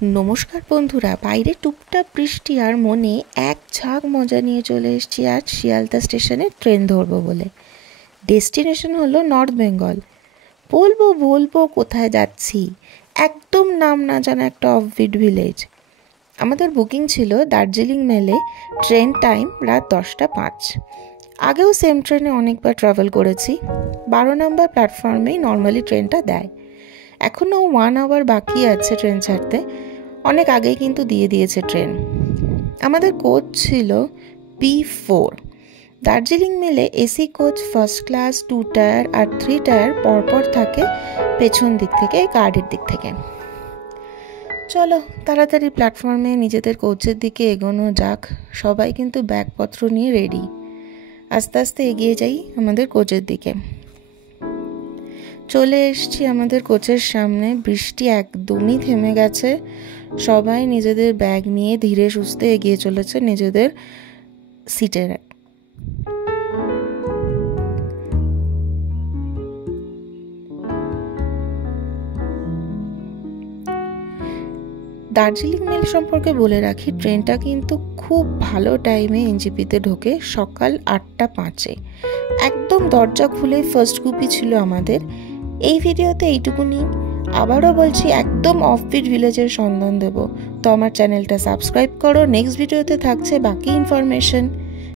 নমস্কার বন্ধুরা, বাইরে টুপটাপ বৃষ্টি আর মনে এক ঝাঁক মজা নিয়ে চলে এসেছি আজ শিয়ালদা স্টেশনে ট্রেন ধরবো বলে। ডেস্টিনেশন হলো নর্থ বেঙ্গল। বলবো কোথায় যাচ্ছি, একদম নাম না জানা একটা অফবিট ভিলেজ। আমাদের বুকিং ছিল দার্জিলিং মেলে, ট্রেন টাইম রাত 10:05। আগেও সেম ট্রেনে অনেকবার ট্রাভেল করেছি। 12 নম্বর প্ল্যাটফর্মেই নর্মালি ট্রেনটা দেয়। এখনও 1 আওয়ার বাকি আছে ট্রেন ছাড়তে, অনেক আগেই কিন্তু দিয়ে দিয়েছে ট্রেন। আমাদের কোচ ছিল B4। দার্জিলিং মেলে AC coach first class, 2 tier আর 3 টায়ার পরপর থাকে পেছন দিক থেকে, গার্ডের দিক থেকে। চলো তাড়াতাড়ি প্ল্যাটফর্মে নিজেদের কোচের দিকে এগোনো যাক। সবাই কিন্তু ব্যাগপত্র নিয়ে রেডি। আস্তে আস্তে এগিয়ে যাই আমাদের কোচের দিকে। চলে এসছি আমাদের কোচের সামনে। বৃষ্টি একদমই থেমে গেছে। সবাই নিজেদের ব্যাগ নিয়ে ধীরে সুস্থে এগিয়ে চলেছে নিজেদের সিটে। দার্জিলিং মেল সম্পর্কে বলে রাখি, ট্রেনটা কিন্তু খুব ভালো টাইমে এনজেপিতে ঢোকে, সকাল 8:05। একদম দরজা খুলে ফার্স্ট গ্রুপই ছিল আমাদের। এই ভিডিওতে এইটুকুনি। আবারও বলছি, একদম অফবিট ভিলেজের সন্ধান দেব, তো আমার চ্যানেলটা সাবস্ক্রাইব করো। নেক্সট ভিডিওতে থাকছে বাকি ইনফরমেশন।